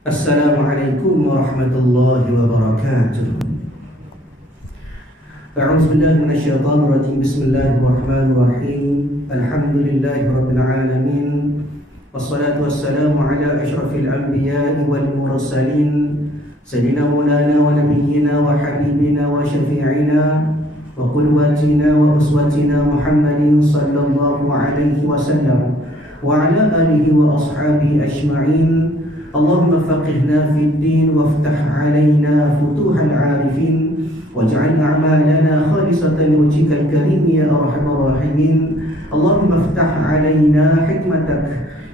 Assalamualaikum warahmatullahi wabarakatuh. A'udzubillahi minasyaitonir rajim. Bismillahirrahmanirrahim. Alhamdulillahi rabbil alamin. Wassalatu wassalamu ala asyrafil anbiya'i wal mursalin sayyidina maulana wa nabiyyina wa habibina wa syafi'ina wa qudwatina wa uswatina Muhammadin sallallahu alaihi wasallam wa ala alihi wa ashabihi ajma'in. Allahumma faqihna fid din waftah alaina futuhal arifin waj'al a'malana khalisatan liwajhikal karim ya arhamar rahimin. Allahumma iftah alaina hikmatak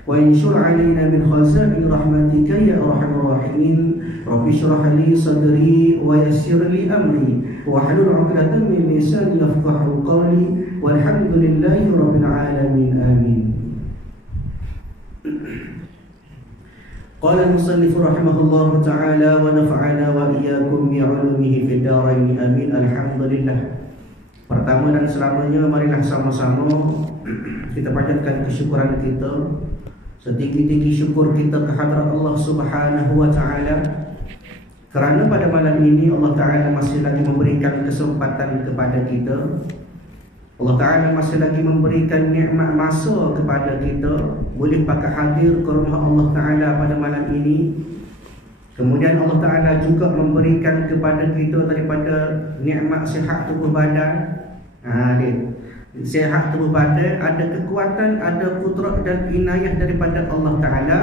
wa anshur alaina min khazain rahmatika ya arhamar rahimin. Rabbi shrah li sadri wa yassir li amri wahlul 'uqdatam min lisani yafqahu qawli walhamdulillahi rabbil alamin. Amin. Qala al-musannif rahimahullah ta'ala wa nafa'ana wa iyyakum bi'ulumihi fid dharain amin. Alhamdulillah. Pertama dan selamanya marilah sama-sama kita panjatkan kesyukuran kita, setinggi-tinggi syukur kita kehadrat Allah Subhanahu wa ta'ala, kerana pada malam ini Allah Ta'ala masih lagi memberikan kesempatan kepada kita. Allah Ta'ala masih lagi memberikan nikmat masa kepada kita, boleh pakai hadir ke rumah Allah Ta'ala pada malam ini. Kemudian Allah Ta'ala juga memberikan kepada kita daripada nikmat sihat tubuh badan. Sihat tubuh badan, ada kekuatan, ada kudrat dan inayah daripada Allah Ta'ala,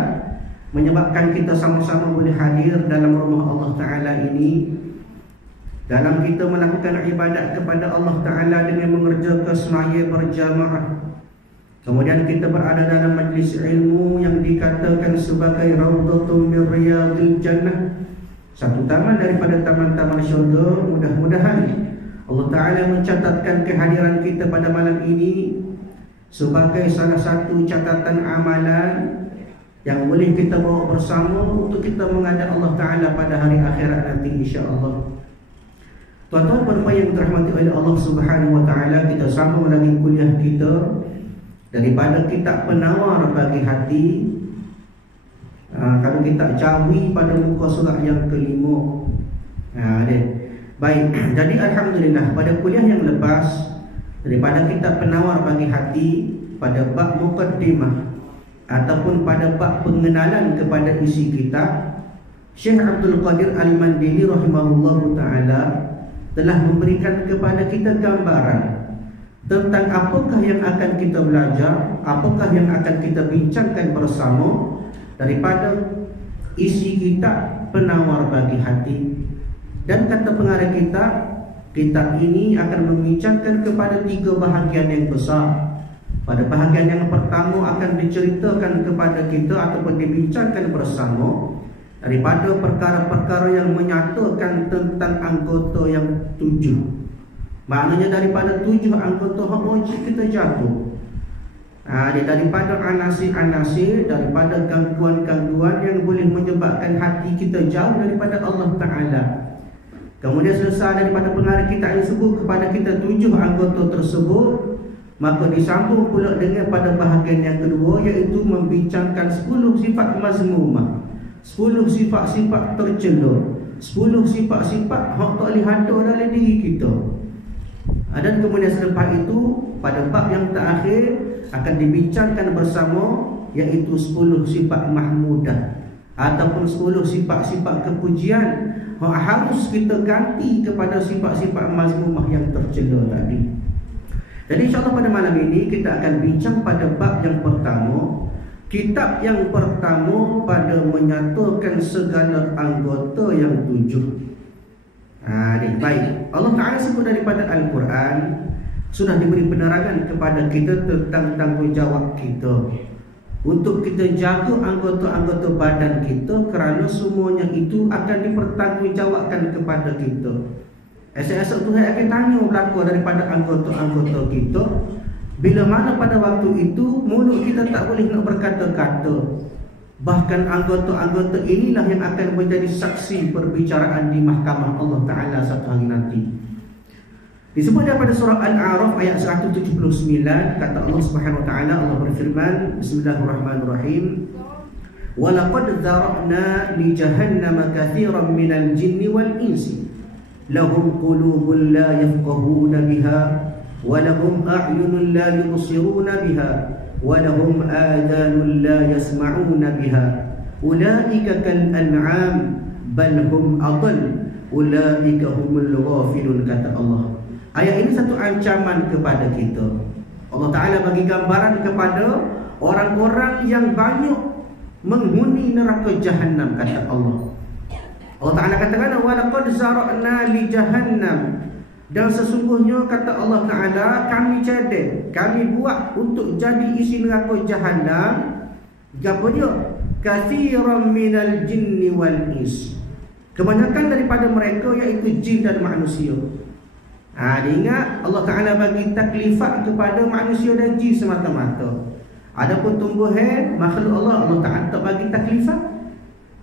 menyebabkan kita sama-sama boleh hadir dalam rumah Allah Ta'ala ini, dalam kita melakukan ibadat kepada Allah Ta'ala dengan mengerjakan semaya berjamaah. Kemudian kita berada dalam majlis ilmu yang dikatakan sebagai Raudhatun min Riyadil Jannah, satu taman daripada taman-taman syurga. Mudah-mudahan Allah Ta'ala mencatatkan kehadiran kita pada malam ini sebagai salah satu catatan amalan yang boleh kita bawa bersama untuk kita menghadap Allah Ta'ala pada hari akhirat nanti, insya-Allah. Tuan-tuan perempuan yang dirahmati oleh Allah Subhanahu wa ta'ala, kita sambung lagi kuliah kita daripada kitab Penawar Bagi Hati. Kalau kita cawi pada muka surat yang kelima. Baik, jadi alhamdulillah pada kuliah yang lepas daripada kitab Penawar Bagi Hati, pada bab muqaddimah ataupun pada bab pengenalan kepada isi kitab, Syekh Abdul Qadir Al-Mandili rahimahullahu ta'ala telah memberikan kepada kita gambaran tentang apakah yang akan kita belajar, apakah yang akan kita bincangkan bersama daripada isi kitab Penawar Bagi Hati. Dan kata pengarang kitab ini akan membincangkan kepada 3 bahagian yang besar. Pada bahagian yang pertama akan diceritakan kepada kita ataupun dibincangkan bersama daripada perkara-perkara yang menyatakan tentang anggota yang 7. Maknanya daripada 7 anggota hak wajib kita jatuh. Daripada anasir-anasir, daripada gangguan-gangguan yang boleh menyebabkan hati kita jauh daripada Allah Ta'ala. Kemudian selesai daripada pengarang kita yang sebut kepada kita 7 anggota tersebut, maka disambung pula dengan pada bahagian yang kedua, iaitu membincangkan 10 sifat mazmumah, 10 sifat-sifat tercela, 10 sifat-sifat hak tak boleh ada dalam diri kita. Dan kemudian selepas itu pada bab yang terakhir akan dibincangkan bersama, iaitu 10 sifat mahmudah ataupun 10 sifat-sifat kepujian hak harus kita ganti kepada sifat-sifat mazmumah yang tercela tadi. Jadi insyaAllah pada malam ini kita akan bincang pada bab yang pertama, kitab yang pertama pada menyatakan segala anggota yang 7. Baik, Allah Ta'ala sebut daripada Al-Quran, sudah diberi penerangan kepada kita tentang tanggungjawab kita untuk kita jaga anggota-anggota badan kita, kerana semuanya itu akan dipertanggungjawabkan kepada kita. Esok-esok Tuhan akan tanya berlaku daripada anggota-anggota kita. Bila mana pada waktu itu mulut kita tak boleh nak berkata-kata, bahkan anggota-anggota inilah yang akan menjadi saksi perbicaraan di mahkamah Allah Ta'ala satu hari nanti. Disebut daripada surah Al-A'raf ayat 179, kata Allah Subhanahu wa taala, Allah berfirman, Bismillahirrahmanirrahim, Walaqad dzara'na li jahannama katsiran minal jinni wal insi lahum qulubun la yafqahuna biha wa lahum a'yunun la yubsiruna biha wa lahum adhanun la yasma'una biha ulaika kal an'am bal hum adall ulaika humul ghafilun, kata Allah. Ayat ini satu ancaman kepada kita. Allah Ta'ala bagi gambaran kepada orang-orang yang banyak menghuni neraka Jahannam, kata Allah. Allah Ta'ala katakan walaqad zara'na li jahannam, dan sesungguhnya kata Allah Ta'ala kami cedek, kami buat untuk jadi isi neraka Jahannam apa dia? Katsiran minal jinni wal ins, kebanyakan daripada mereka iaitu jin dan manusia. Ingat Allah Ta'ala bagi taklifat kepada manusia dan jin semata-mata. Adapun tumbuhan makhluk Allah, Allah Ta'ala tak bagi taklifat,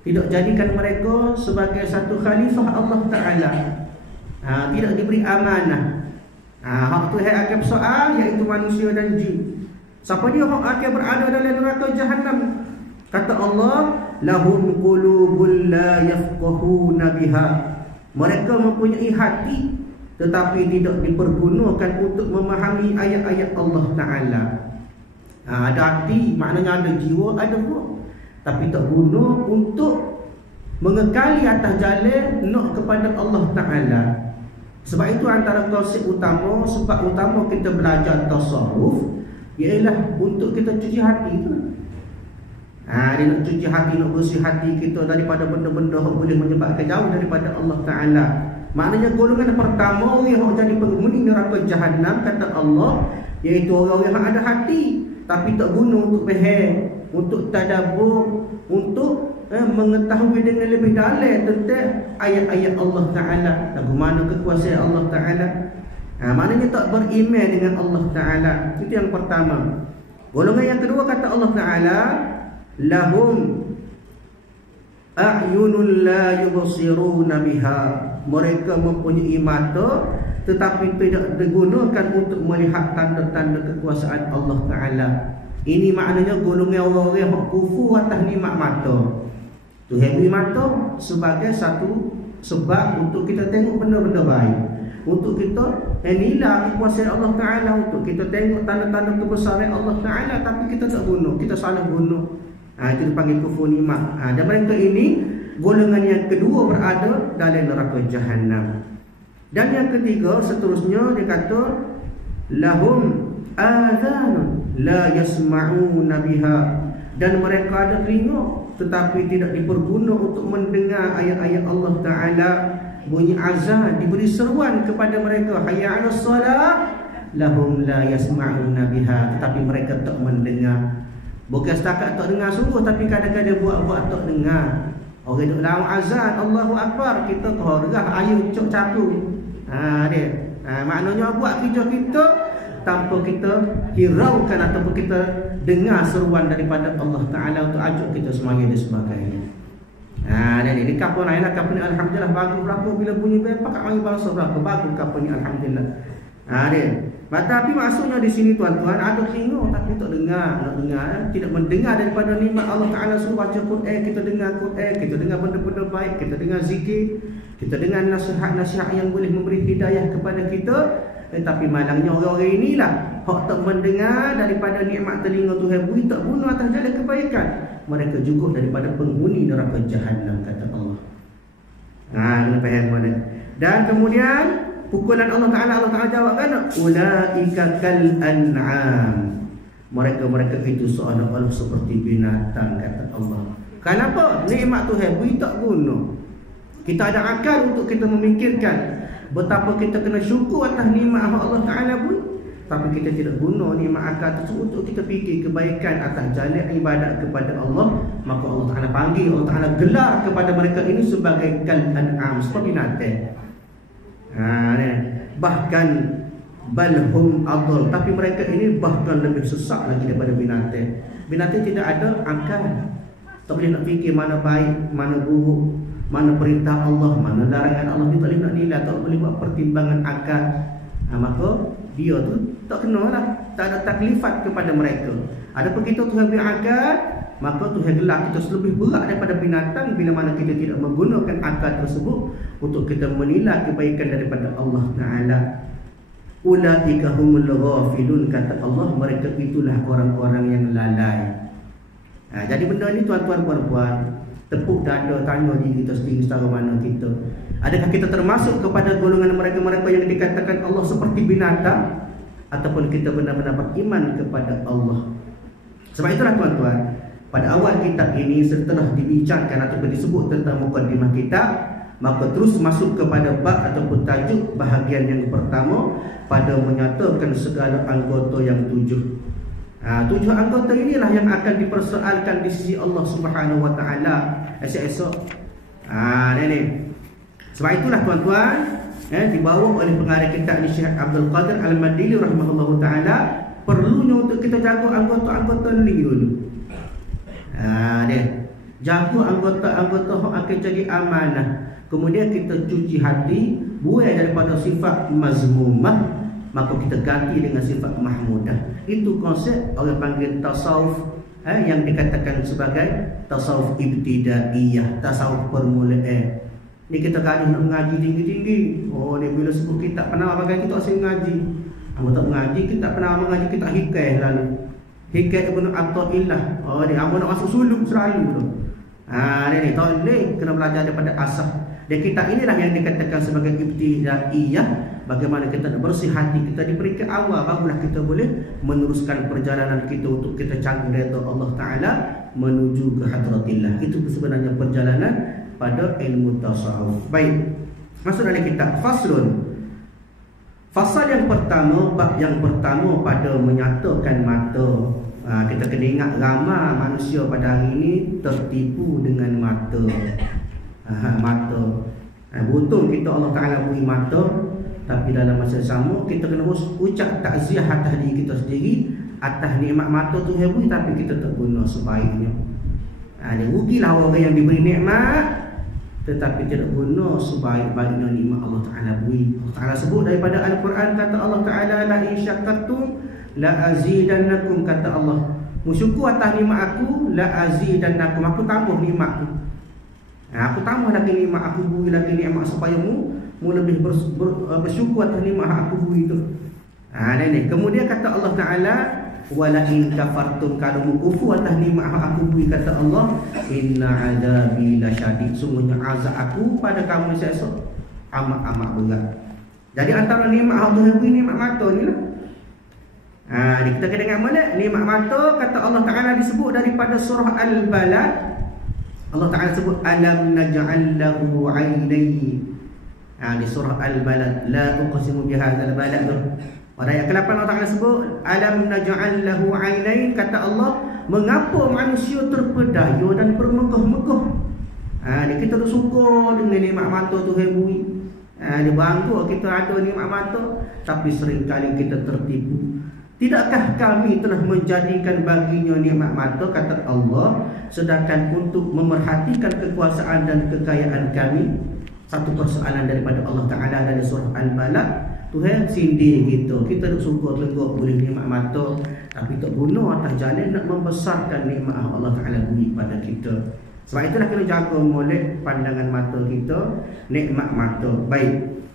tidak jadikan mereka sebagai satu khalifah Allah Ta'ala. Tidak diberi amanah. Hak Tuhan akan soal iaitu manusia dan jin. Siapa dia hak akan berada dalam neraka Jahannam? Kata Allah, lahum qulubun la yafqahuna biha, mereka mempunyai hati tetapi tidak dipergunakan untuk memahami ayat-ayat Allah Ta'ala. Ada hati, maknanya ada jiwa, ada ruh, tapi tak guna untuk mengekali atas jalan nak kepada Allah Ta'ala. Sebab itu antara konsep utama, sebab utama kita belajar tasawuf ialah untuk kita cuci hati tu. Dia nak cuci hati, nak bersih hati kita daripada benda-benda yang boleh menyebabkan jauh daripada Allah Ta'ala. Maknanya golongan pertama orang yang jadi penghuni neraka Jahannam, kata Allah, iaitu orang yang ada hati tapi tak guna untuk faham, untuk tadabbur, untuk mengetahui dengan lebih dalam tentang ayat-ayat Allah Ta'ala, bagaimana kekuasaan Allah Ta'ala. Maknanya tak beriman dengan Allah Ta'ala. Itu yang pertama. Golongan yang kedua kata Allah Ta'ala, lahum a'yunun la yubsiruna biha, mereka mempunyai mata tetapi tidak digunakan untuk melihat tanda-tanda kekuasaan Allah Ta'ala. Ini maknanya golongan orang-orang yang kufur atas nikmat mata. Tuhan beri mata sebagai satu sebab untuk kita tengok benda-benda baik, untuk kita nilai kekuasaan Allah Ta'ala, untuk kita tengok tanda-tanda kebesaran Allah Ta'ala, tapi kita tak guna, kita salah guna. Itu dipanggil kufur nikmat. Dan mereka ini golongan yang kedua berada dalam neraka Jahannam. Dan yang ketiga seterusnya dia kata lahum adhanun la yasma'una biha, dan mereka ada telinga tetapi tidak diperguna untuk mendengar ayat-ayat Allah Ta'ala. Bunyi azan, diberi seruan kepada mereka, hayya 'alas salah, lahum la yasma'una biha, tetapi mereka tak mendengar. Bukan setakat tak dengar sungguh, tapi kadang-kadang buat-buat tak dengar. Orang duk lawan azan, Allahu Akbar, kita korah ayu cok caku. Maknanya buat kerja kita tanpa kita hiraukan ataupun kita dengar seruan daripada Allah Ta'ala untuk ajak kita semaya dan sebagainya. Jadi kapal lain lah, kapal ni alhamdulillah bagus berapa, bila bunyi bepak kat mari bangsa berapa bagus kapal ni alhamdulillah. Tapi maksudnya di sini tuan-tuan, ada telinga tapi tak dengar, nak dengar, tidak mendengar daripada nikmat Allah Ta'ala. Suruh baca Quran, kita dengar Quran, kita dengar benda-benda baik, kita dengar zikir, kita dengar nasihat-nasihat yang boleh memberi hidayah kepada kita. Tapi malangnya orang-orang inilah hak tak mendengar daripada nikmat telinga Tuhan beri, tak guna atas jalan kebaikan, mereka juga daripada penghuni neraka Jahannam, kata Allah. Kena faham mana. Dan kemudian pukulan Allah Ta'ala, Allah Ta'ala jawab kan, ulaika kal an'am, mereka itu seolah-olah seperti binatang, kata Allah. Kenapa? Nikmat Tuhan beri tak guna. Kita ada akal untuk kita memikirkan betapa kita kena syukur atas nikmat Allah Ta'ala pun, tapi kita tidak guna nikmat akal tersebut untuk kita fikir kebaikan atas jalan ibadat kepada Allah. Maka Allah Ta'ala panggil, Allah Ta'ala gelar kepada mereka ini sebagai kal an'am, seperti binatang. Bahkan balhum adol, tapi mereka ini bahkan lebih sesak lagi daripada binatang. Binatang tidak ada akal, tak boleh nak fikir mana baik, mana buruk, mana perintah Allah, mana larangan Allah. Dia tak boleh nak nilai, tak boleh buat pertimbangan akal. Maka dia tu tak kena lah, tak ada taklifat kepada mereka. Adapun kita Tuhan beri akal, maka Tuhan gelar kita lebih berat daripada binatang bila mana kita tidak menggunakan akal tersebut untuk kita menilai kebaikan daripada Allah Ta'ala. Ulaika humul ghafilun, kata Allah, mereka itulah orang-orang yang lalai. Jadi benda ni tuan-tuan puan-puan, tepuk dada, tanya diri kita sendiri secara mana kita. Adakah kita termasuk kepada golongan mereka-mereka yang dikatakan Allah seperti binatang, ataupun kita benar-benar beriman kepada Allah? Sebab itulah tuan-tuan, pada awal kitab ini setelah dibincangkan ataupun disebut tentang mukadimah kitab, maka terus masuk kepada bab ataupun tajuk bahagian yang pertama pada menyatakan segala anggota yang 7. 7 anggota inilah yang akan dipersoalkan di sisi Allah Subhanahu Wa Taala esok-esok. Ni. Sebab itulah tuan-tuan, dibawa oleh pengarang kitab ni Syekh Abdul Qadir Al-Madili rahimahullahu taala, perlunya untuk kita jaga anggota-anggota ni dulu. Dia jaga anggota-anggota yang akan jadi amanah. Kemudian kita cuci hati, buang daripada sifat mazmumah, maka kita ganti dengan sifat mahmudah. Itu konsep orang panggil tasawuf, yang dikatakan sebagai tasawuf ibtidaiyah, tasawuf permulaan. Ni kita kadang nak mengaji tinggi-tinggi. Dia bila sebut kitab penawar bagai kita asyik mengaji. Anggota mengaji, kita pernah mengaji kitab hikayah lalu. Hikayah Ibnu Athaillah. Dia nak masuk suluk selalu tu. Ni tak boleh, kena belajar daripada asas. Dan kitab inilah yang dikatakan sebagai ibtidaiyah. Bagaimana kita nak bersih hati kita di peringkat awal, barulah kita boleh meneruskan perjalanan kita untuk kita cari redha Allah Ta'ala menuju ke hadratillah. Itu sebenarnya perjalanan pada ilmu tasawuf. Baik, masuk dalam kitab Faslun. Fasal yang pertama, bab yang pertama pada menyatakan mata. Kita kena ingat ramai manusia pada hari ini tertipu dengan mata. Mata. Beruntung kita Allah Ta'ala beri mata, tapi dalam masa sama kita kena ucap takziah atas diri kita sendiri atas nikmat mata tu beri, tapi kita tak guna sebaiknya. Dia rugilah orang yang diberi nikmat tetapi tidak guna sebaik-baiknya nikmat Allah Ta'ala beri. Allah Ta'ala sebut daripada Al-Quran, kata Allah Ta'ala, la in syakartum la azidannakum, kata Allah, bersyukur atas nikmat aku, la azidannakum, aku tambah nikmat aku. Aku tambah lagi nikmat aku beri lagi nikmat supaya mu lebih bersyukur atas nikmat aku beri tu. Ni. Kemudian kata Allah Ta'ala, wala in kafartum, kalau mukufur atas nikmat aku beri, kata Allah, inna azabi lasyadid, sungguhnya azab aku pada kamu esok amat-amat berat. Jadi antara nikmat Allah beri nikmat mata ni lah. Kita kena dengar molek nikmat mata, kata Allah Ta'ala disebut daripada surah Al-Balad. Allah Ta'ala sebut alam naj'al lahu 'ainayni. Di surah Al-Balad, la uqsimu bihadzal balad tu. Pada ayat ke-8 Allah Ta'ala sebut alam naj'al lahu 'ainain, kata Allah, mengapa manusia terpedaya dan bermegah-megah. Kita tu suka dengan nikmat mata Tuhan beri. Dia bangga kita ada nikmat mata, tapi seringkali kita tertipu. Tidakkah kami telah menjadikan baginya nikmat mata, kata Allah, sedangkan untuk memerhatikan kekuasaan dan kekayaan kami. Satu persoalan daripada Allah Ta'ala dari surah Al-Balad. Tuhan sindir kita. Kita nak suka tegak boleh nikmat mata, tapi tak guna atas jalan nak membesarkan nikmat Allah Ta'ala beri pada kita. Sebab itulah kena jaga molek pandangan mata kita, nikmat mata. Baik,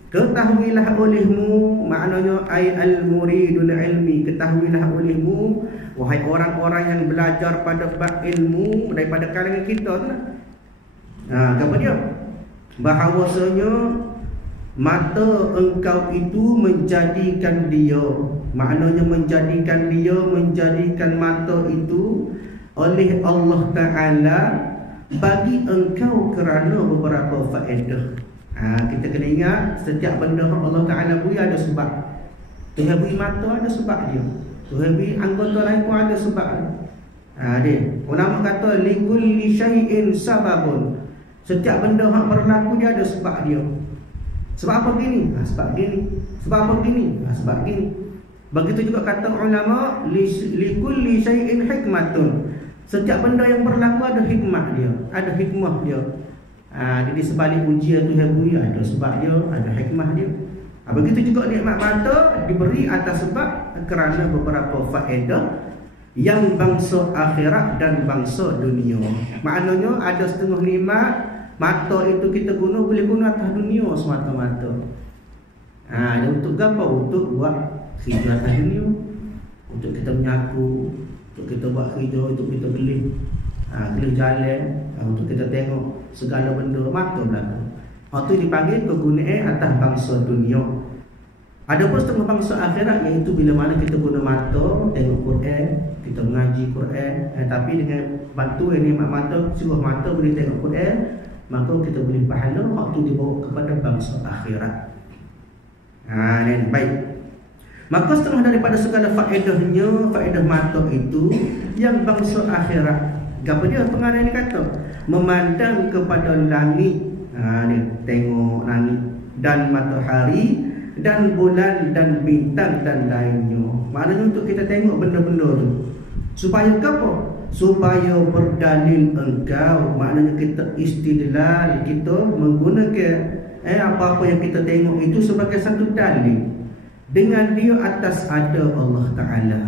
ketahuilah olehmu, maknanya ay al-muridul ilmi, ketahuilah olehmu wahai orang-orang yang belajar pada bab ilmu daripada kalangan kita tu lah. Apa dia? Bahawasanya mata engkau itu menjadikan dia, maknanya menjadikan mata itu oleh Allah Ta'ala bagi engkau kerana beberapa faedah. Kita kena ingat setiap benda Allah Ta'ala beri ada sebab. Tuhan beri mata ada sebab dia, Tuhan beri anggota lain pun ada sebab dia. Ulama kata likulli syai'in sababun, setiap benda yang berlaku dia ada sebab dia. Sebab apa gini? Sebab gini. Sebab apa gini? Sebab gini. Begitu juga kata ulama likulli syai'in hikmatun, setiap benda yang berlaku ada hikmah dia, ada hikmah dia. Jadi sebalik ujian Tuhan beri ada sebab dia, ada hikmah dia. Begitu juga nikmat mata diberi atas sebab kerana beberapa faedah. yang bangsa akhirat dan bangsa dunia. Maknanya ada setengah nikmat, mata itu kita guna boleh guna atas dunia semata-mata. Dan untuk apa? Untuk buat kerja atas dunia, untuk kita menyaku, untuk kita buat kerja, untuk kita beli jalan, untuk kita tengok segala benda mata belakang. Itu dipanggil kegunaan atas bangsa dunia. Ada pun setengah bangsa akhirat, iaitu bila mana kita guna mata tengok Quran, kita mengaji Quran, tapi dengan bantuan nikmat mata, suruh mata boleh tengok Quran, maka kita boleh pahala. Waktu dibawa kepada bangsa akhirat. Baik. Maka setengah daripada segala faedahnya, faedah mata itu yang bangsa akhirat. Apa dia pengarang ni kata? Memandang kepada langit, tengok langit dan matahari dan bulan dan bintang dan lainnya. Maknanya untuk kita tengok benda-benda tu. Supaya apa? Supaya berdalil engkau. Maknanya kita istidlal, kita menggunakan apa-apa yang kita tengok itu sebagai satu dalil. Dengan dia atas ada Allah Ta'ala.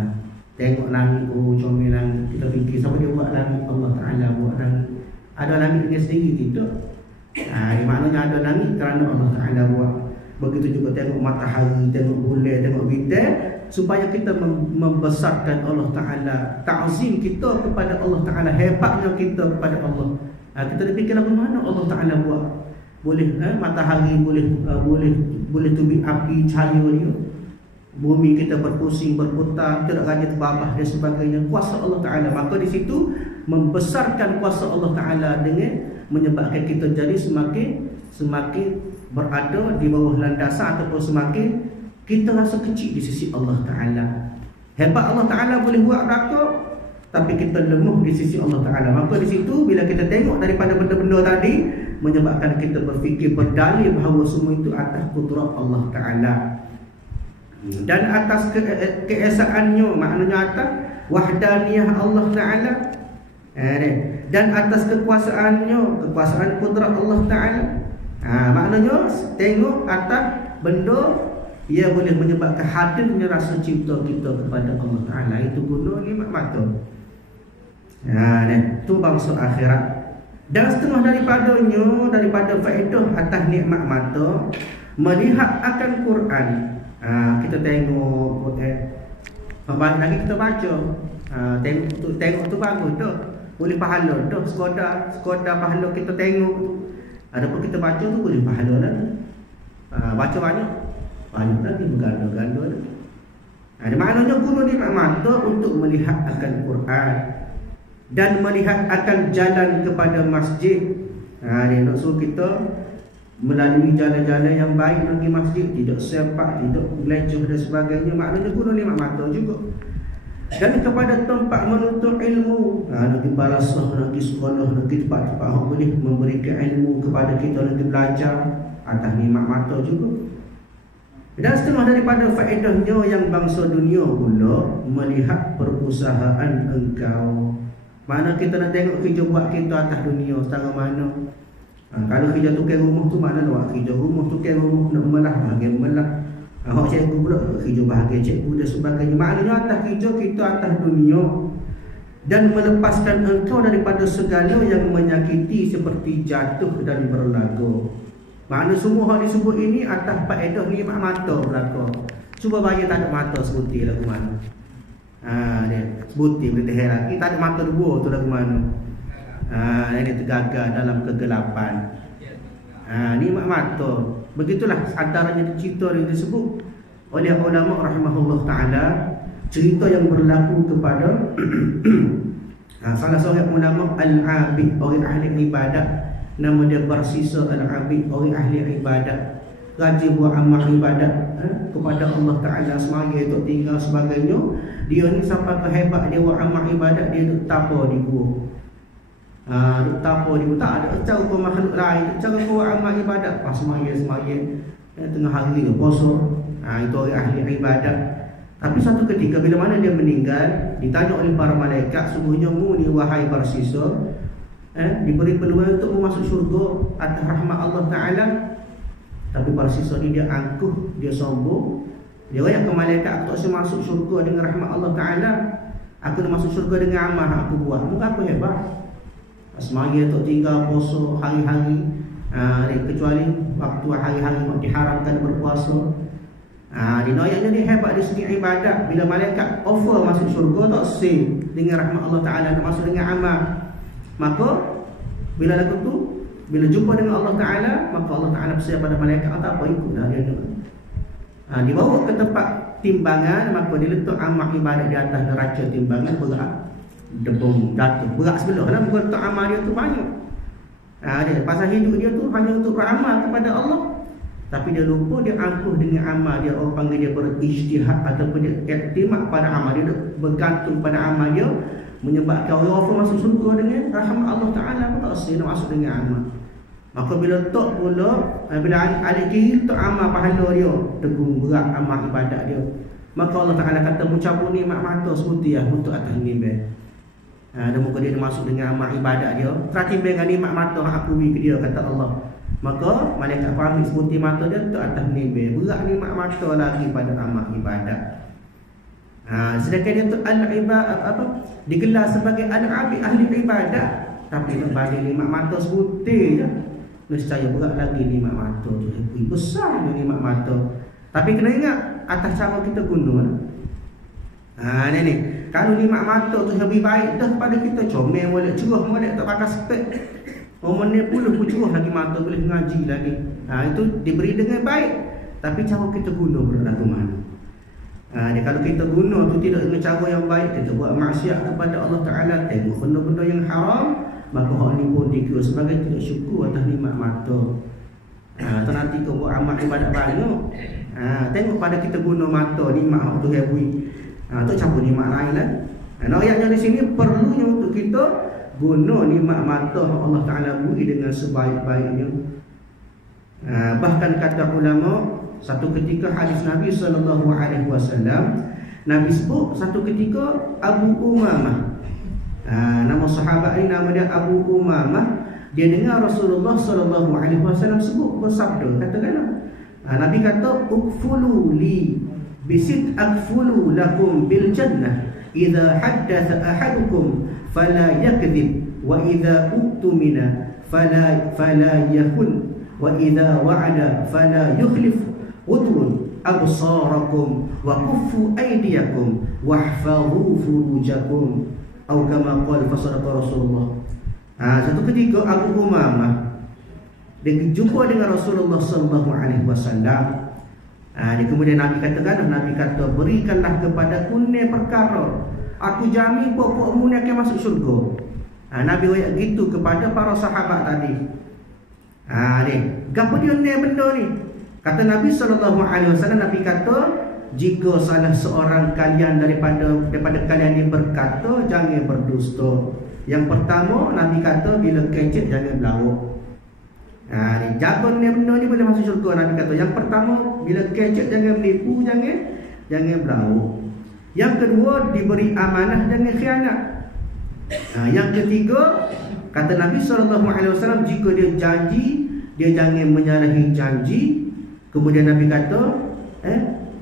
Tengok langit, comel langit. Kita fikir siapa dia buat langit? Allah Ta'ala buat langit. Ada langitnya sendiri? Tidak. Maknanya ada langit kerana Allah Ta'ala buat. Begitu juga tengok matahari, tengok bulan, tengok bintang, supaya kita membesarkan Allah Ta'ala, ta'zim kita kepada Allah Ta'ala, hebatnya kita kepada Allah. Kita fikir lagu mana Allah Ta'ala buat. Boleh matahari boleh tubik api cahaya dia, bumi kita berpusing berputar, tidak raja terbabah dan sebagainya, kuasa Allah Ta'ala. Maka di situ membesarkan kuasa Allah Ta'ala dengan menyebabkan kita jadi semakin berada di bawah landasan, ataupun semakin kita rasa kecil di sisi Allah Ta'ala. Hebat Allah Ta'ala boleh buat neraka, tapi kita lemah di sisi Allah Ta'ala. Maka di situ bila kita tengok daripada benda-benda tadi, menyebabkan kita berfikir berdalil bahawa semua itu atas kudrat Allah Ta'ala dan atas keesaannya, maknanya atas wahdaniyah Allah Ta'ala, dan atas kekuasaannya, kekuasaan kudrat Allah Ta'ala. Maknanya tengok atas benda, ia boleh menyebabkan hadirnya rasa cinta kita kepada Allah Ta'ala. Itu guna nikmat mata. Itu bangsa akhirat. Dan setengah daripada faedah atas nikmat mata, melihat akan Quran. Kita tengok Quran, lagi kita baca. Tengok tu bagus dah, boleh pahala dah. Sekadar pahala kita tengok tu. Adapun kita baca tu boleh pahala lagi. Baca banyak lagi, berganda-ganda lagi. Maknanya guna nikmat mata untuk melihat akan Quran dan melihat akan jalan kepada masjid. Dia nak suruh kita melalui jalan-jalan yang baik pergi masjid, tidak sempak, tidak belajar dan sebagainya. Maknanya guna nikmat mata juga. Dan kepada tempat menuntut ilmu, nak pergi balasah, nak pergi sekolah, nak pergi tempat-tempat yang boleh memberikan ilmu kepada kita, nak belajar, atas nikmat mata juga. Dan setengah daripada faedahnya yang bangsa dunia pula, melihat perusahaan engkau. Mana kita nak tengok kerja buat kita atas dunia setara mana. Kalau kerja tukar rumah tu, mana nak buat kerja rumah, tukar rumah, nak melah, bahagian melah. Hak cikgu pula kerja bahagian cikgu dan sebagainya. Maknanya atas kerja kita atas dunia, dan melepaskan engkau daripada segala yang menyakiti seperti jatuh dan berlagu. Maknanya semua hal disebut ini atas faedah nikmat mata berlaku. Cuba bayar tak ada mata sebutir lagu mana. Dia sebutir boleh tahan lagi, tak ada mata dua tu lagu mana. Ini tergagal dalam kegelapan. Nikmat mata. Begitulah antaranya cerita yang disebut oleh ulama rahimahullah ta'ala, cerita yang berlaku kepada salah seorang ulama al-abid, orang ahli ibadat. Nama dia Barsisa al-abid, orang ahli ibadat, rajin buat amal ibadat kepada Allah Ta'ala, semaya untuk tinggal sebagainya. Dia ni sampai kehebat dia buat amal ibadat, dia duduk tapa di gua. Duduk tapa di gua, tak ada cara kau makhluk lain, cara kau buat amal ibadat. Semaya tengah hari dia puasa. Itu orang ahli ibadat. Tapi satu ketika bila mana dia meninggal, ditanya oleh para malaikat, sungguhnya mu ni wahai Barsisa, diberi peluang untuk masuk syurga atas rahmat Allah Ta'ala. Tapi Barsisa ni dia angkuh, dia sombong. Dia rakyat ke malaikat, aku tak bisa masuk syurga dengan rahmat Allah Ta'ala. Aku nak masuk syurga dengan amal yang aku buat. Muka aku hebat. Semaya tak tinggal puasa hari-hari, kecuali waktu hari-hari diharamkan berpuasa. Dinoyaknya dia hebat di segi ibadat. Bila malaikat offer masuk syurga, tak say dengan rahmat Allah Ta'ala, nak masuk dengan amal. Maka bila lagu tu, bila jumpa dengan Allah Ta'ala, maka Allah Ta'ala bersedia pada malaikat, tak apa, ikutlah dia tu. Dibawa ke tempat timbangan, maka dia letak amal ibadat di atas neraca timbangan, berat debung datu, berat sebelah. Kenapa? Bukan letak amal dia tu banyak. Dia pasal hidup dia tu hanya untuk beramal kepada Allah, tapi dia lupa dia angkuh dengan amal dia. Orang panggil dia berijtihad ataupun dia iktimat pada amal dia, bergantung pada amal dia, menyebabkan orang masuk surga dengan rahmat Allah Ta'ala pun tak usah nak masuk dengan amal. Maka bila letak pula, bila alik kiri letak amal pahala dia, tegung berat amal ibadat dia, maka Allah Ta'ala kata mencabut nikmat mata semutiah untuk atas nimbe. Dan muka dia masuk dengan amal ibadat dia, tertimbang dengan nikmat mata yang aku beri ke dia, kata Allah. Maka malaikat ambil sebuti mata dia untuk atas nimbe, berat nikmat mata lagi pada amal ibadat. Sedangkan dia tu al-ibadat digelar sebagai al-abid, ahli ibadat, tapi nak balik nikmat mata sebuti je, nescaya berat lagi nikmat mata tu. Besar nikmat mata. Tapi kena ingat atas cara kita guna. Ni kalau nikmat mata tu lebih baik dah pada kita comel molek, cerah molek, tak pakai spek. Orang ni puluh pun cerah lagi mata, boleh ngaji lagi. Itu diberi dengan baik. Tapi cara kita guna berlaku mana? Kalau kita guna tu tidak dengan cara yang baik, kita buat maksiat kepada Allah Ta'ala, tengok benda-benda yang haram, maka hal ni pun dikira sebagai tidak syukur atas nikmat mata. Atau nanti kau buat amal ibadat banyak, tengok pada kita guna mata, nikmat hak Tuhan beri, tak campur nikmat lain lah. Ayatnya di sini perlunya untuk kita guna nikmat mata hak Allah Ta'ala beri dengan sebaik-baiknya. Bahkan kata ulama, satu ketika hadis Nabi SAW, Nabi sebut satu ketika Abu Umamah, nama sahabat ini nama dia Abu Umamah, dia dengar Rasulullah SAW sebut bersabda, katakanlah, Nabi kata, ukfulu li bisit akfulu lakum bil jannah idza haddatha ahadukum fala yakdzib wa idza uktumina fala yahun wa idza wa'ada fala yukhlif udrun absarakum wa kuffu aydiyakum wahfazu furujakum atau kama qala fasadaqa Rasulullah. Satu ketika Abu Umamah dia jumpa dengan Rasulullah sallallahu alaihi wasallam. Kemudian Nabi kata, berikanlah kepadaku ni perkara, aku jamin pokokmu ni akan masuk syurga. Nabi royak gitu kepada para sahabat tadi. Gapo dia ni benda ni? Kata Nabi SAW, Nabi kata, jika salah seorang kalian daripada kalian ini berkata, jangan berdusta. Yang pertama, Nabi kata, bila kecek jangan berlawak. Jaga ni benda ni boleh masuk syurga. Nabi kata, yang pertama, bila kecek jangan menipu, jangan berlawak. Yang kedua, diberi amanah, jangan khianat. Yang ketiga, kata Nabi SAW, jika dia janji, dia jangan menyalahi janji. Kemudian Nabi kata,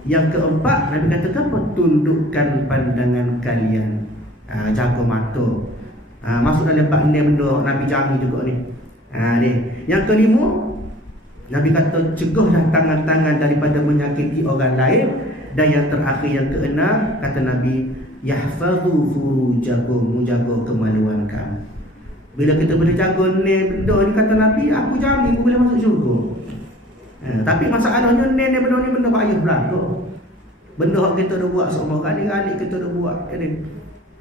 yang keempat, Nabi kata apa? Tundukkan pandangan kalian. Jaga mata. Masuk dalam empat ni benda Nabi jamin juga ni. Yang kelima, Nabi kata cegahlah tangan-tangan daripada menyakiti orang lain. Dan yang terakhir, yang keenam, kata Nabi, yahfazu furujakum, menjaga kemaluan kamu. Bila kita boleh jaga ni benda ni, kata Nabi, aku jamin boleh masuk syurga. Tapi masalahnya ni benda bahaya berlaku. Benda yang kita dah buat semua kali-kali kita dah buat ni.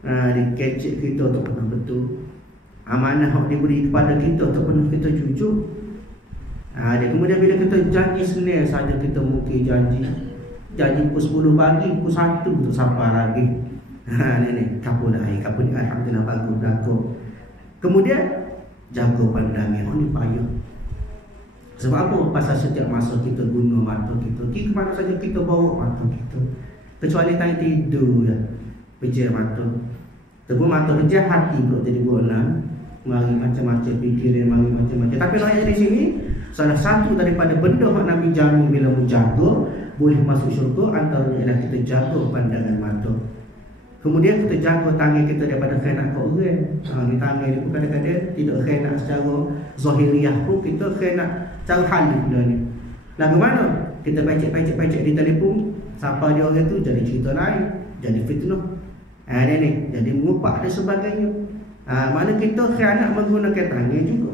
Dikecek kita tak pernah betul. Amanah yang diberi kepada kita tak pernah kita jujur. Kemudian bila kita janji Senin saja kita mungkin janji pukul 10 pagi, pukul 1 untuk sampai lagi. Ni kapul air, kapul ni alhamdulillah bagus berlaku. Kemudian jaga pandangan, ni payah. Sebab apa? Pasal setiap masa kita guna mata kita, ke mana saja kita bawa mata kita, kecuali time tidur ya, pejam mata. Tebu mata pejam, hati pula jadi guna. Mari macam-macam fikiran, mari macam-macam. Tapi ayat di sini, salah satu daripada benda yang Nabi jamin bila menjaga boleh masuk syurga, antaranya ialah kita jaga pandangan mata. Kemudian kita jaga tangan kita daripada khianat ke orang. Di tangan ni pun kadang-kadang tidak khianat secara zahiriah pun, kita khianat secara halus benda ni. Lagu mana? Kita pecek di telefon, siapa dia orang tu, jadi cerita lain, jadi fitnah. Dia ni, jadi mengupak dan sebagainya. Mana kita khianat menggunakan tangan juga.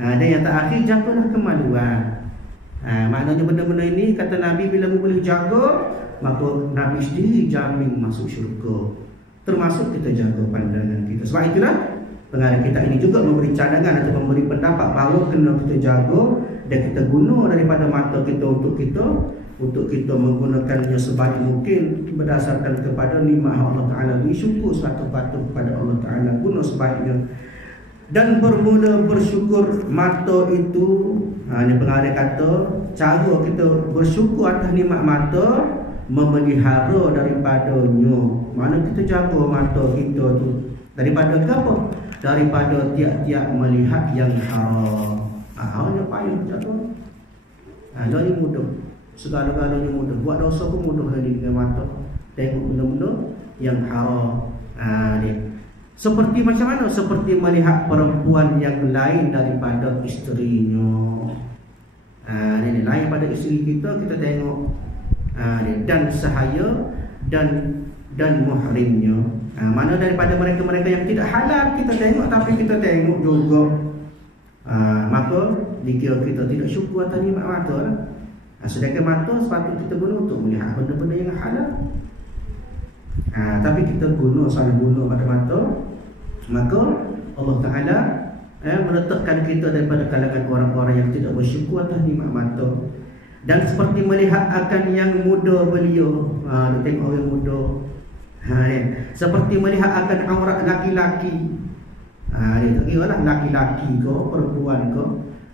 Dan yang terakhir, jagalah kemaluan. Maknanya benda-benda ini, kata Nabi, bila boleh jaga, maka Nabi sendiri jamin masuk syurga. Termasuk kita jaga pandangan kita. Sebab itulah pengarang kita ini juga memberi cadangan atau memberi pendapat bahawa kena kita jaga dan kita guna daripada mata kita untuk kita menggunakannya sebaik mungkin berdasarkan kepada nikmat Allah Ta'ala. Bersyukur sepatut-patut kepada Allah Ta'ala, guna sebaiknya. Dan bermula bersyukur mata itu, ini pengarang kata, cara kita bersyukur atas nikmat mata, memelihara daripadanya. Mana kita jaga mata kita tu daripada apa? Daripada tiap-tiap melihat yang haram. Hanya payah jaga. Jadi mudah. Segala-galanya mudah. Buat dosa pun mudah lagi dengan mata. Tengok benda-benda yang haram. Ni. Seperti macam mana? Seperti melihat perempuan yang lain daripada isterinya. Ni lain pada isteri kita tengok. Dan sahaya dan muhrimnya. Mana daripada mereka-mereka yang tidak halal kita tengok, tapi kita tengok juga. Maka dikira kita tidak syukur atas nikmat mata lah. Sedangkan mata sepatutnya kita guna untuk melihat benda-benda yang halal. Tapi kita salah guna pada mata, maka Allah Ta'ala meletakkan kita daripada kalangan orang-orang yang tidak bersyukur atas nikmat mata. Dan seperti melihat akan yang muda beliau. Dia tengok orang muda. Seperti melihat akan aurat laki-laki. Dia tak kira lah laki-laki ke perempuan ke.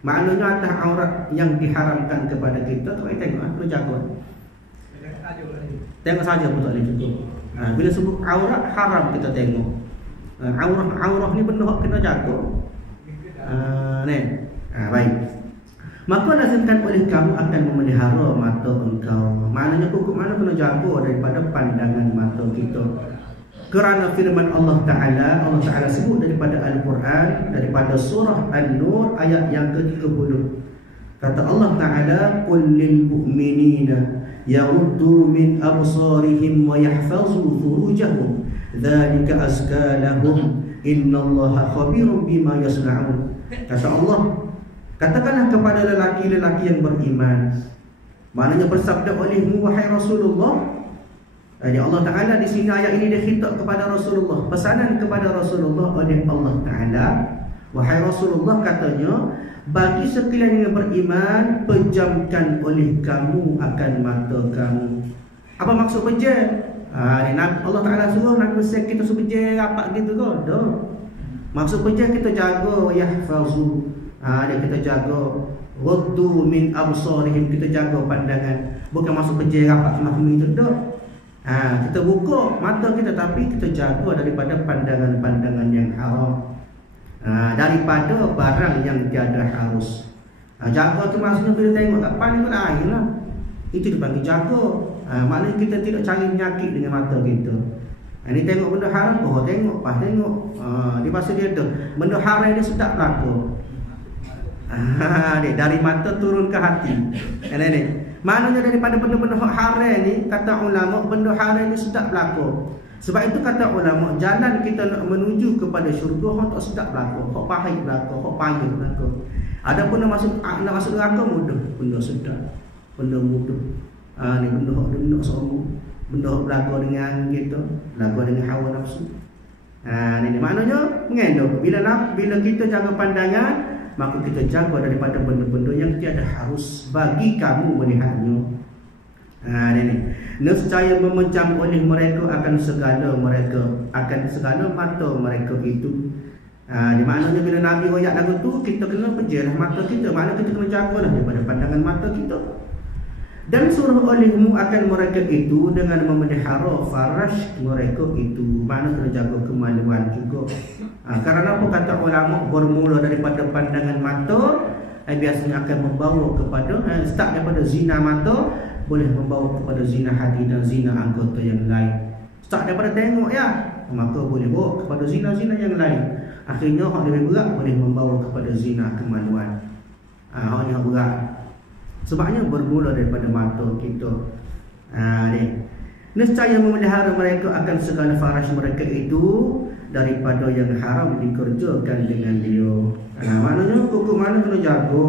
Maknanya atas aurat yang diharamkan kepada kita, tak payah tengok, perlu jaga. Tengok saja pun tak boleh cukup. Bila sebut aurat haram kita tengok. Aurah ni benda yang kena jaga. Baik. Maka lazimkan oleh kamu akan memelihara mata engkau. Maknanya pokok mana kena jaga daripada pandangan mata kita. Kerana firman Allah Ta'ala sebut daripada Al-Quran, daripada surah An-Nur ayat yang ke-30. Kata Allah Ta'ala, "Qul lil mu'minina yaghuddu min absarihim wa yahfazu furujahum, dzalika azka lahum, innallaha khabirun bima yasna'un." Kata Allah, katakanlah kepada lelaki-lelaki yang beriman. Maknanya bersabda olehmu wahai Rasulullah. Jadi Allah Ta'ala di sini ayat ini dia khitab kepada Rasulullah. Pesanan kepada Rasulullah oleh Allah Ta'ala. Wahai Rasulullah katanya, bagi sekalian yang beriman, pejamkan oleh kamu akan mata kamu. Apa maksud pejam? Allah Ta'ala suruh Nabi besar kita suruh pejam rapat gitu ke? Tak. Maksud pejam kita jaga yahfazu. Kita jaga waddu min absarihim, kita jaga pandangan. Bukan masuk pejam rapat semacam itu dah. Kita buka mata kita, tapi kita jaga daripada pandangan-pandangan yang haram, daripada barang yang tiada harus. Jaga tu maksudnya bila tengok tak pandang lain lah. Itu dipanggil jaga. Maknanya kita tidak cari penyakit dengan mata kita. Ini tengok benda haram, tengok, tengok. Dia pasal dia tu benda haram dia sedap berlaku. Dari mata turun ke hati. Ini maknanya daripada benda-benda haram ni, kata ulama, benda haram ni sedap berlaku. Sebab itu kata ulama, jalan kita nak menuju kepada syurga hang tak sedap berlaku, hak pahit berlaku, hak payah berlaku. Adapun nak masuk neraka mudah, benda sedap, benda mudah. Ni benda hak nak sombong, benda hak berlaku dengan kita, berlaku dengan hawa nafsu. Ni maknanya mengendok. Bila kita jaga pandangan, maka kita jaga daripada benda-benda yang tiada harus bagi kamu melihatnya. Nescaya memecam oleh mereka akan segala mata mereka itu. Maknanya bila Nabi royak lagu tu, kita kena pejalah mata kita. Maknanya kita kena jagalah daripada pandangan mata kita. Dan suruh olehmu akan mereka itu dengan memelihara faraj mereka itu. Maknanya kena jaga kemaluan juga. Karena apa kata ulama, bermula daripada pandangan mata, biasanya akan membawa kepada start daripada zina mata, boleh membawa kepada zina hati dan zina anggota yang lain. Start daripada tengok ya, maka boleh bawa kepada zina-zina yang lain. Akhirnya hak lebih berat boleh membawa kepada zina kemaluan. Hak yang berat. Sebabnya bermula daripada mata kita. Ni. Nescaya memelihara mereka akan segala faraj mereka itu daripada yang haram dikerjakan dengan dia. Maknanya hukum mana kena jaga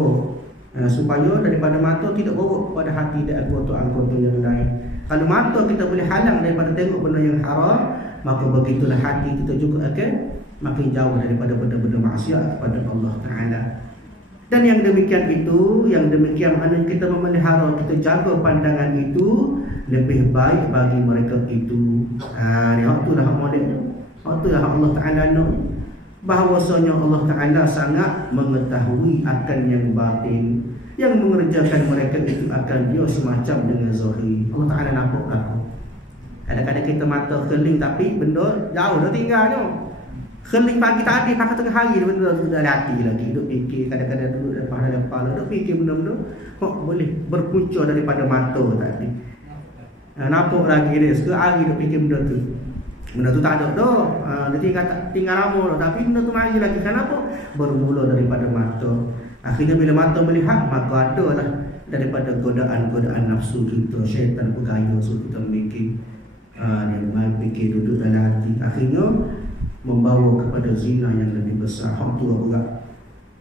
supaya daripada mata tidak bawa kepada hati dan anggota-anggota yang lain. Kalau mata kita boleh halang daripada tengok benda yang haram, maka begitulah hati kita juga akan makin jauh daripada benda-benda maksiat kepada Allah Ta'ala. Dan yang demikian itu, yang demikian mana kita memelihara, kita jaga pandangan itu, lebih baik bagi mereka itu. Ni waktu lah hak modelnya. Waktu lah Allah Ta'ala nak. Bahawasanya Allah Ta'ala sangat mengetahui akan yang batin. Yang mengerjakan mereka itu akan dia semacam dengan zahir. Allah Ta'ala nampak aku. Kadang-kadang kita mata keling tapi benda jauh dah tinggalnya. Keling pagi tadi pakai tengah hari benda tu dah hati lagi. Duk fikir kadang-kadang duduk depan kepala, duk fikir benda-benda kok boleh berpunca daripada mata tadi. Nampak lagi dia sekali duk fikir benda tu. Benda tu tak ada dah. Dia tinggal lama dah, tapi benda tu mari lagi. Kenapa? Bermula daripada mata. Akhirnya bila mata melihat, maka adalah daripada godaan-godaan nafsu kita. Syaitan bergaya suruh kita memikir. Dia fikir duduk dalam hati. Akhirnya membawa kepada zina yang lebih besar. Hak tu berat.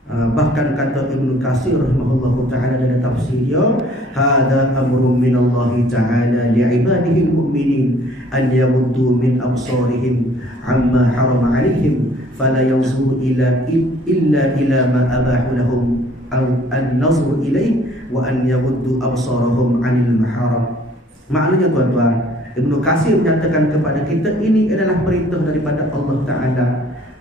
Bahkan kata Ibnu Katsir rahimahullahu taala dalam tafsir dia, hadza amrun min Allah taala li'ibadihi al-mu'minin an yamuddu min absarihim amma harama 'alaihim fala yanzuru illa ila ma abahu lahum an-nazru ilayhi wa an yamuddu absarahum 'anil maharam. Maknanya tuan-tuan, Ibnu Katsir menyatakan kepada kita ini adalah perintah daripada Allah Ta'ala.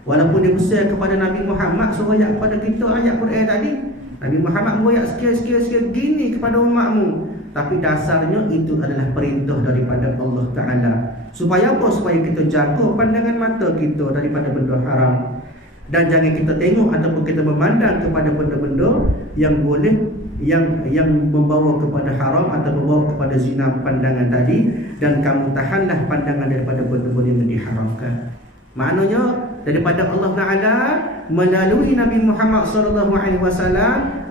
Walaupun dia besar kepada Nabi Muhammad, suruh ayat kepada kita ayat Quran tadi. Nabi Muhammad royak sekian gini kepada umatmu. Tapi dasarnya itu adalah perintah daripada Allah Ta'ala. Supaya apa? Supaya kita jaga pandangan mata kita daripada benda haram. Dan jangan kita tengok ataupun kita memandang kepada benda-benda yang boleh yang membawa kepada haram atau membawa kepada zina pandangan tadi, dan kamu tahanlah pandangan daripada benda-benda yang diharamkan. Maknanya daripada Allah Ta'ala melalui Nabi Muhammad SAW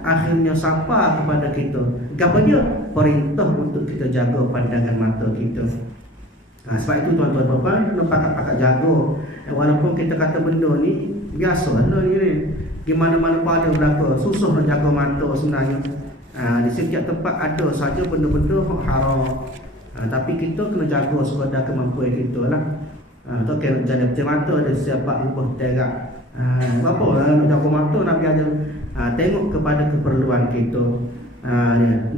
akhirnya sapa kepada kita. Apa dia? Perintah untuk kita jaga pandangan mata kita. Sebab itu tuan-tuan puan-puan kena pakat-pakat jaga. Walaupun kita kata benda ni biasa lah ni. Gimana-mana pada berlaku, susah nak jaga mata sebenarnya. Di setiap tempat ada saja benda-benda haram. Tapi kita kena jaga sekadar kemampuan kita lah. Tak kira jalan macam mata ada siapa ubah terak. Apa nak jaga mata Nabi ajar tengok kepada keperluan kita.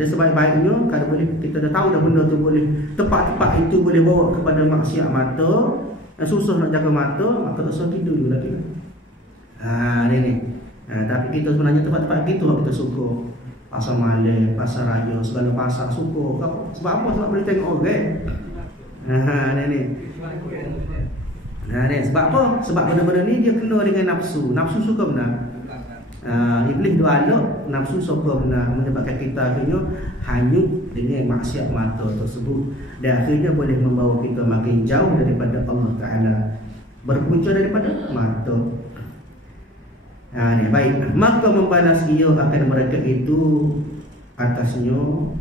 Dia sebaik-baiknya kalau boleh kita dah tahu dah benda tu boleh tepat-tepat itu boleh bawa kepada maksiat mata, susah nak jaga mata, maka tak usah tidur dulu lagi. Ni. Tapi kita sebenarnya tempat-tempat gitu kita suka. Pasar malam, pasar raya, segala pasar suka. Sebab apa? Sebab boleh tengok orang. Ni. Sebab apa? Sebab benda-benda ni dia kena dengan nafsu. Nafsu suka benar. Iblis dua alok, nafsu suka benar, menyebabkan kita akhirnya hanyut dengan maksiat mata tersebut. Dan akhirnya boleh membawa kita makin jauh daripada Allah Ta'ala. Berpunca daripada mata. Ni baik. Maka membalas ia akan mereka itu atasnya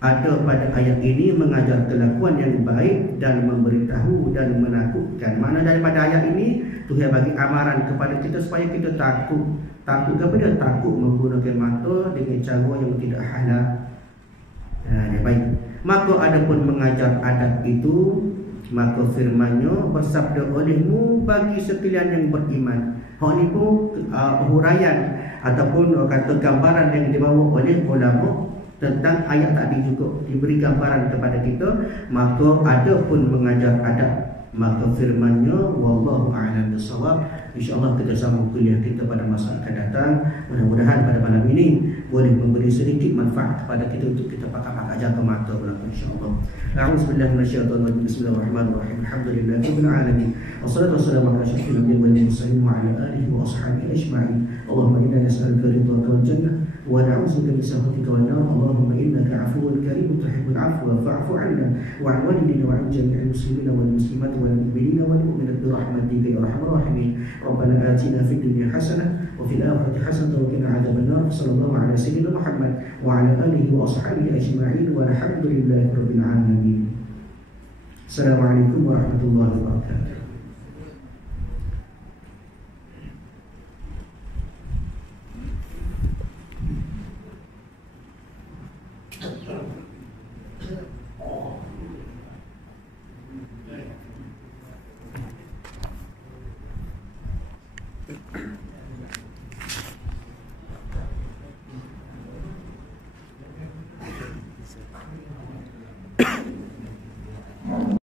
ada pada ayat ini mengajar kelakuan yang baik dan memberitahu dan menakutkan. Mana daripada ayat ini Tuhan bagi amaran kepada kita supaya kita takut. Takut kepada takut menggunakan mata dengan cara yang tidak halal. Ni baik. Maka adapun mengajar adab itu, maka firman-Nya bersabda olehmu bagi sekalian yang beriman. Hak ni pun huraian ataupun kata gambaran yang dibawa oleh ulama tentang ayat tadi juga diberi gambaran kepada kita. Maka ada pun mengajar adab, maka firman-Nya wallahu a'lam bissawab. InsyaAllah kita sambung kuliah kita pada masa akan datang. Mudah-mudahan pada malam ini boleh memberi sedikit manfaat kepada kita untuk kita pakai-pakai jaga mata berlaku insyaAllah. A'udzubillahi minasyaitonirrajim. Bismillahirrahmanirrahim. Alhamdulillahirabbil alamin. Wassalatu wassalamu ala asyrafil anbiya'i wal mursalin wa ala alihi wa ashabihi ajma'in. Allahumma inna nas'aluka ridhaka wal jannah ونعوذ بك من سخطك والنار. اللهم إنك عفو كريم تحب العفو فاعف عنا وعن والدنا وعن جميع المسلمين والمسلمات والمؤمنين والمؤمنات برحمتك يا أرحم الراحمين. ربنا آتنا في الدنيا حسنة وفي الآخرة حسنة وقنا عذاب النار. صلى الله على سيدنا محمد وعلى آله وأصحابه أجمعين والحمد لله رب العالمين. السلام عليكم ورحمة الله وبركاته. Thank you.